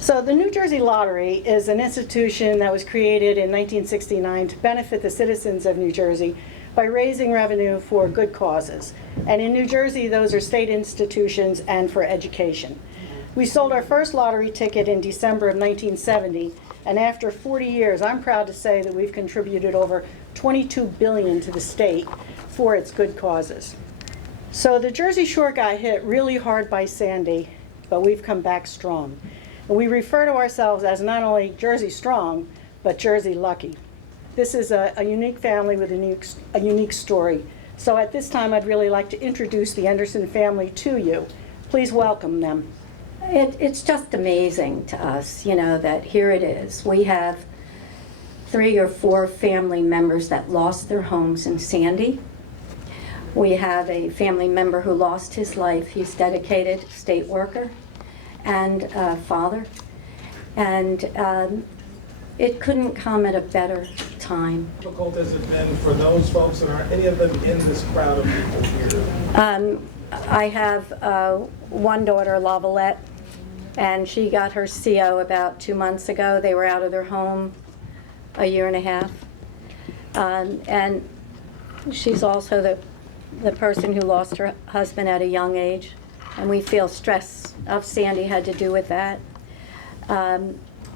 So the New Jersey Lottery is an institution that was created in 1969 to benefit the citizens of New Jersey by raising revenue for good causes. And in New Jersey, those are state institutions and for education. We sold our first lottery ticket in December of 1970, and after 40 years, I'm proud to say that we've contributed over $22 billion to the state for its good causes. So the Jersey Shore got hit really hard by Sandy, but we've come back strong. And we refer to ourselves as not only Jersey Strong, but Jersey Lucky. This is a unique family with a unique story. So at this time, I'd really like to introduce the Endreson family to you. Please welcome them. It's just amazing to us, you know, that here it is. We have 3 or 4 family members that lost their homes in Sandy. We have a family member who lost his life. He's dedicated state worker and father. And it couldn't come at a better time. How difficult has it been for those folks, and are any of them in this crowd of people here? I have one daughter, Lavalette, and she got her CO about 2 months ago. They were out of their home a year and a half. And she's also the person who lost her husband at a young age, and we feel stress of Sandy had to do with that.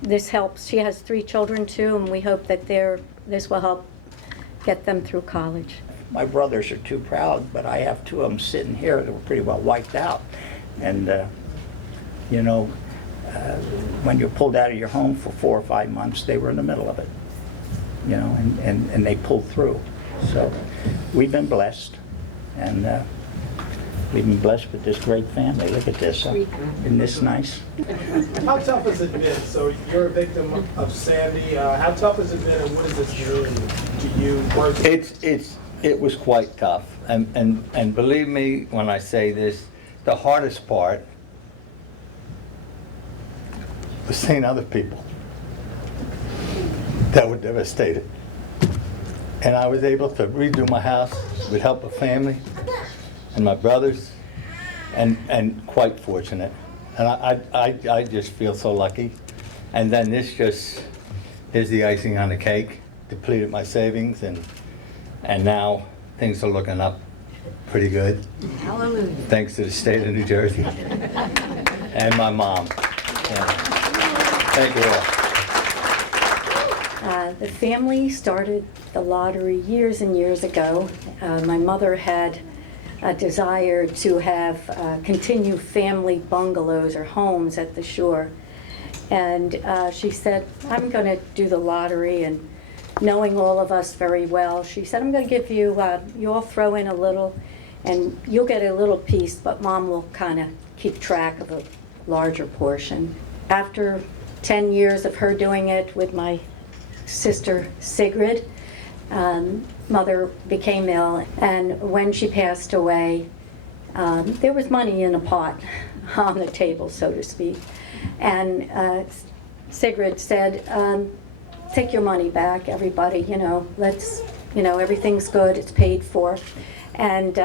This helps. She has 3 children too, and we hope that this will help get them through college. My brothers are too proud, but I have 2 of them sitting here that were pretty well wiped out. And, you know, when you're pulled out of your home for 4 or 5 months, they were in the middle of it, you know, and they pulled through. So we've been blessed, and we've been blessed with this great family. Look at this. Isn't this nice? How tough has it been? So you're a victim of Sandy. How tough has it been, and what does this mean to you personally? It was quite tough, and believe me when I say this, the hardest part was seeing other people that were devastated. And I was able to redo my house with help of family and my brothers, and quite fortunate. And I just feel so lucky. And then this just is the icing on the cake. Depleted my savings, and now things are looking up pretty good. Hallelujah. Thanks to the state of New Jersey and my mom. Yeah. Thank you all. The family started the lottery years and years ago. My mother had a desire to have continue family bungalows or homes at the shore. And she said, I'm going to do the lottery, and knowing all of us very well, she said, I'm going to give you, you all throw in a little, and you'll get a little piece, but Mom will kind of keep track of a larger portion. After 10 years of her doing it with my sister Sigrid, Mother became ill, and when she passed away, there was money in a pot on the table, so to speak. And Sigrid said, take your money back, everybody, you know, let's, you know, everything's good, it's paid for. And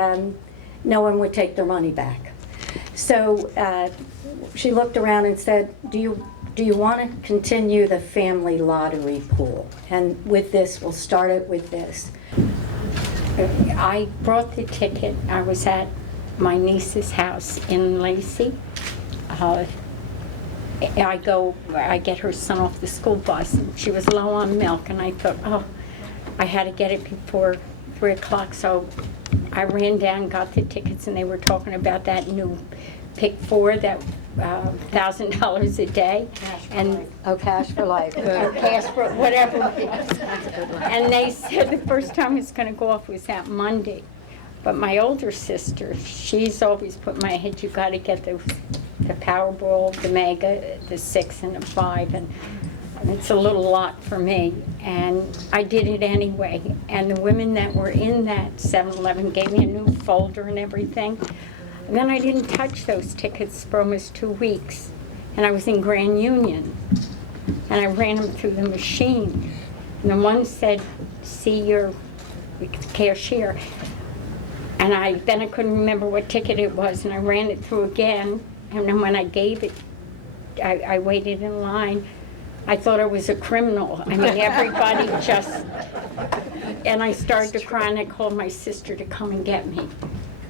no one would take their money back. So she looked around and said, do you want to continue the family lottery pool? And with this, we'll start it with this. I brought the ticket. I was at my niece's house in Lacey. I get her son off the school bus, and she was low on milk, and I thought, oh, I had to get it before 3 o'clock, so I ran down, got the tickets, and they were talking about that new Pick-4, that $1,000 a day, and Cash for life. cash for whatever. And they said the first time it's going to go off was that Monday. But my older sister, she's always put in my head, you got to get the Powerball, the Mega, the 6 and the 5, and it's a little lot for me. And I did it anyway. And the women that were in that 7-Eleven gave me a new folder and everything. And then I didn't touch those tickets for almost 2 weeks. And I was in Grand Union. And I ran them through the machine. And the one said, see your cashier. And then I couldn't remember what ticket it was, and I ran it through again. And then when I gave it I waited in line. I thought I was a criminal. I mean, everybody just, and I started to cry, and I called my sister to come and get me.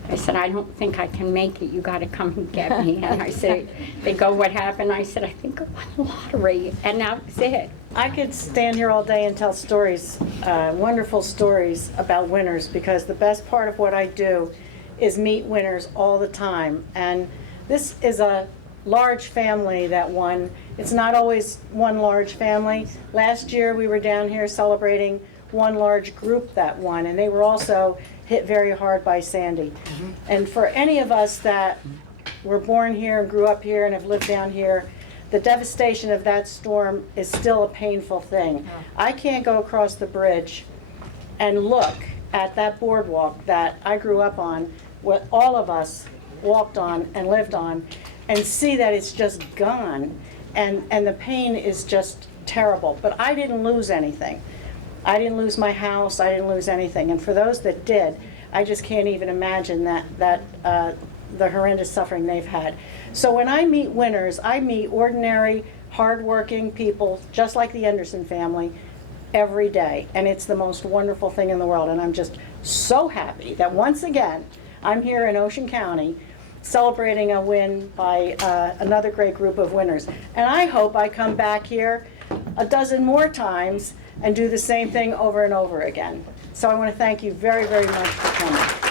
I said, I don't think I can make it. You got to come and get me. And I said, they go, what happened? I said, I think I won the lottery. And that was it. I could stand here all day and tell stories, wonderful stories about winners, because the best part of what I do is meet winners all the time. And this is a large family that won. It's not always one large family. Last year we were down here celebrating one large group that won, and they were also hit very hard by Sandy. And for any of us that were born here and grew up here and have lived down here, the devastation of that storm is still a painful thing. I can't go across the bridge and look at that boardwalk that I grew up on, what all of us walked on and lived on, and see that it's just gone. And the pain is just terrible. But I didn't lose anything. I didn't lose my house, I didn't lose anything. And for those that did, I just can't even imagine the horrendous suffering they've had. So when I meet winners, I meet ordinary, hardworking people, just like the Endreson family, every day. And it's the most wonderful thing in the world. And I'm just so happy that once again, I'm here in Ocean County celebrating a win by another great group of winners. And I hope I come back here a dozen more times and do the same thing over and over again. So I want to thank you very, very much for coming.